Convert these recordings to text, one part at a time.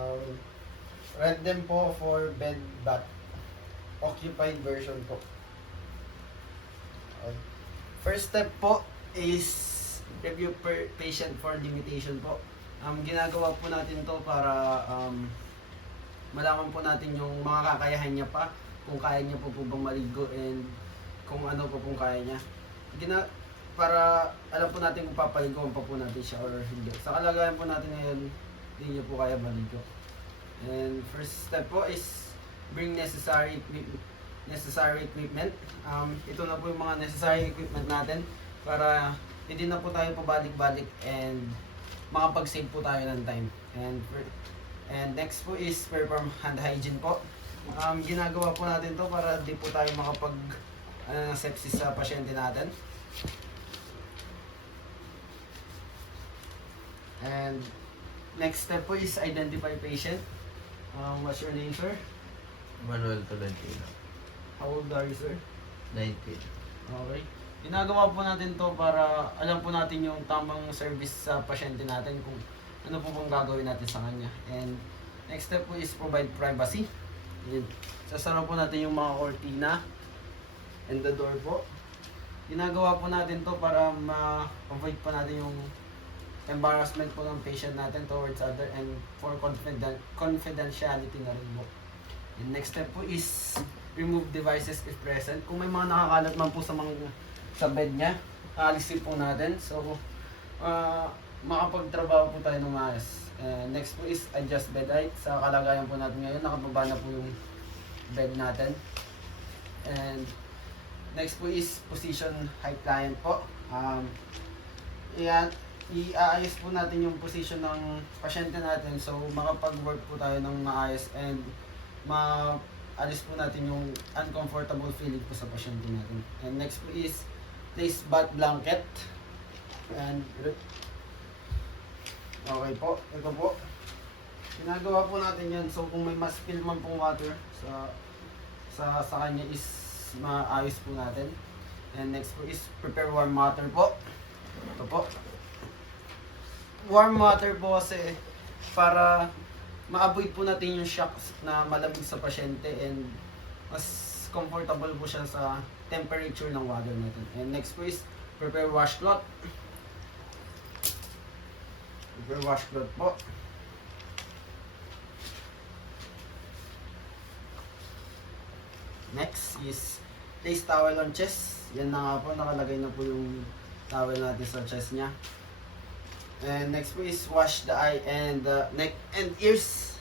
Um, Rent them po for bed bath. Occupied version po. Okay. First step po is review per patient for limitation po. Ginagawa po natin to para malaman po natin yung mga kakayahan niya pa, kung kaya niya po bang maligo and kung ano po kung kaya niya. Para alam po natin kung papaliguan pa po natin siya or hindi. Sa kalagayan po natin ngayon, hindi niya po kaya maligo. And first step po is bring necessary equipment. Ito na po yung mga necessary equipment natin para hindi na po tayo pabalik-balik and makapag-save po tayo ng time. And next po is perform hand hygiene po. Ginagawa po natin to para di po tayo makapag sepsis sa pasyente natin. And next step po is identify patient. What's your name, sir? Manuel Tolentino. How old are you, sir? 19. Okay. Ginagawa po natin to para alam po natin yung tamang service sa pasyente natin kung ano po bang gagawin natin sa kanya. And next step po is provide privacy. Yun. Sasara po natin yung mga cortina and the door po. Ginagawa po natin to para ma-avoid po natin yung embarrassment po ng patient natin towards other and for confidentiality na rin po. And next step po is remove devices if present. Kung may mga nakakalat man po sa bed niya, aalisin po natin. So, makapagtrabaho po tayo ng maayos. Next po is adjust bed height. Sa kalagayan po natin ngayon, nakababa na po yung bed natin. And next po is position height client po. Iaayos po natin yung position ng pasyente natin so makapag-work po tayo ng maayos and maalis po natin yung uncomfortable feeling po sa pasyente natin. And next po is place bath blanket. And okay po, ito po. Ginagawa po natin yan so kung may mas spill man pong water sa kanya is maayos po natin. And next po is prepare warm water po. Ito po. Warm water po kasi para ma-avoid po natin yung shocks na malamig sa pasyente and mas comfortable po siya sa temperature ng water natin. And next po is prepare washcloth. Prepare washcloth po. Next is place towel on chest. Yan na nga po, nakalagay na po yung towel natin sa chest niya. And next po is wash the eye and the neck and ears.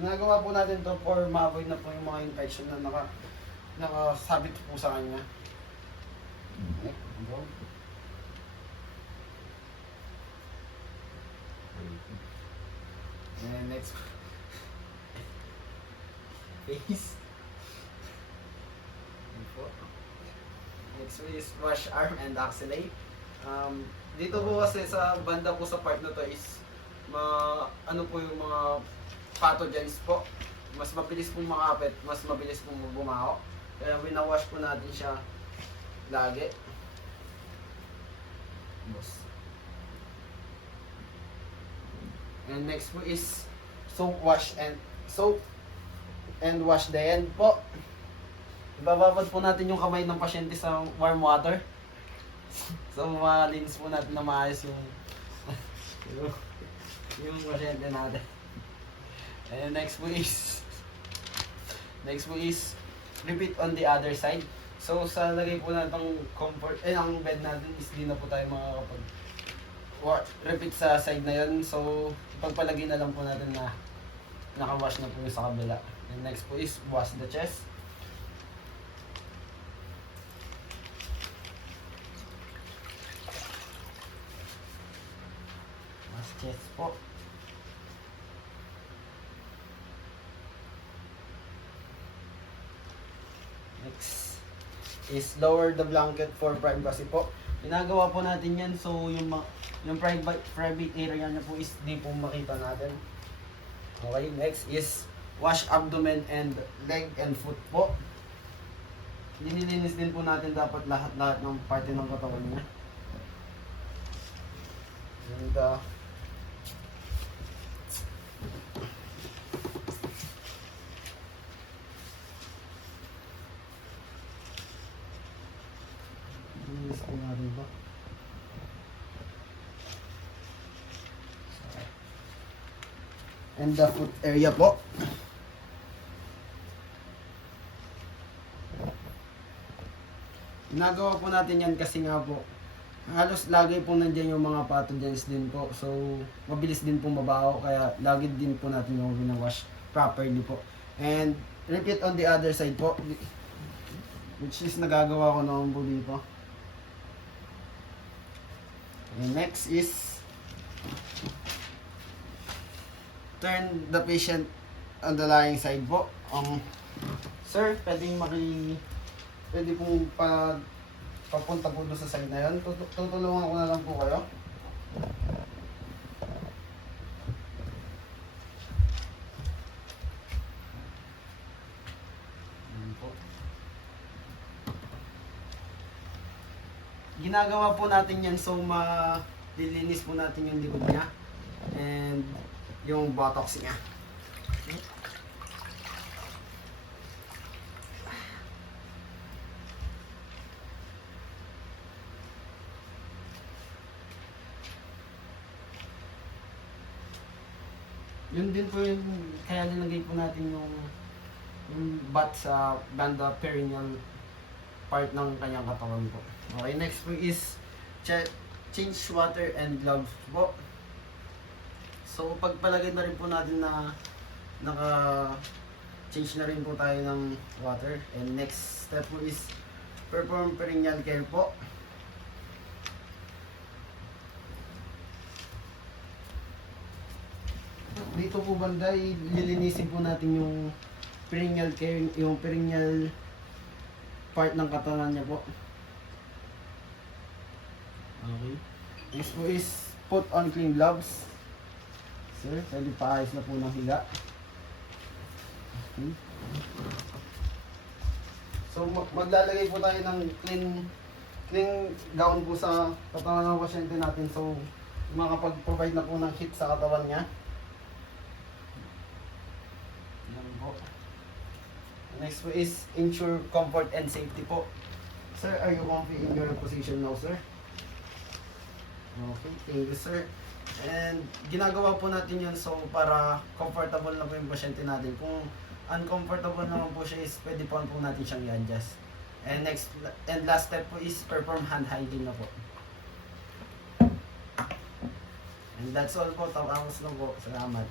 Ginagawa po natin to for ma-avoid na po yung mga infection na nakasabit po sa kanya. Okay, go. And next face. Next is wash arm and axillate. Dito po kasi sa banda po sa part na to is ano po yung mga pathogens po. Mas mabilis po makapit, mas mabilis po bumaho. Kaya winawash po natin siya lagi. Boss. And next po is soap and wash the end po. Ibababad po natin yung kamay ng pasyente sa warm water. So malinis po natin na maayos yung pasyente natin. And next po is repeat on the other side. So sa lagay po natin comfort ang bed natin is di na po tayo makakapag repeat sa side na yun. So pagpalagay na lang po natin na naka-wash na po yung sa kabila. And next po is wash the chest. Wash chest po. Next is lower the blanket for privacy po. Ginagawa po natin yan so yung private area niya po is di po makita natin. Okay, next is wash abdomen and leg and foot po. Linilinis din po natin dapat lahat-lahat ng parte ng katawan niya. And linis po natin po. And the foot area po. Ginagawa po natin yan kasi nga po halos lagi po nandiyan yung mga pathogens din po. So, mabilis din po mabaho kaya lagi din po natin yung winawash properly po. And repeat on the other side po, which is nagagawa ko naman po dito. And next is turn the patient on the lying side po. Sir, pwede pong papunta po doon sa side na yun. Tutulungan ko na lang po kayo. Ayan po. Ginagawa po natin yan so malilinis po natin yung likod niya and yung buttocks niya. Yun din po yung kaya nilagay po natin yung butt sa banda perineal part ng kanyang katawan po. Okay, next po is change water and gloves po. So pagpalagay na rin po natin na naka-change na rin po tayo ng water. And next step po is perform perineal care po. Dito po banda, lilinisin po natin yung perineal care, yung perineal part ng katawan niya po. Okay. Next po is put on clean gloves. Sir, pwede paayos na po ng higa. Okay. So maglalagay po tayo ng clean gown po sa katawan ng pasyente natin. So makapag-provide na po ng heat sa katawan niya. Next po is ensure comfort and safety po. Sir, are you comfy in your position now, sir? Okay, thank you, sir. And ginagawa po natin yun so para comfortable na po yung pasyente natin. Kung uncomfortable naman po siya is pwede po natin siyang i-adjust. And next and last step po is perform hand hygiene na po. And that's all po. Tapos lang po. Salamat.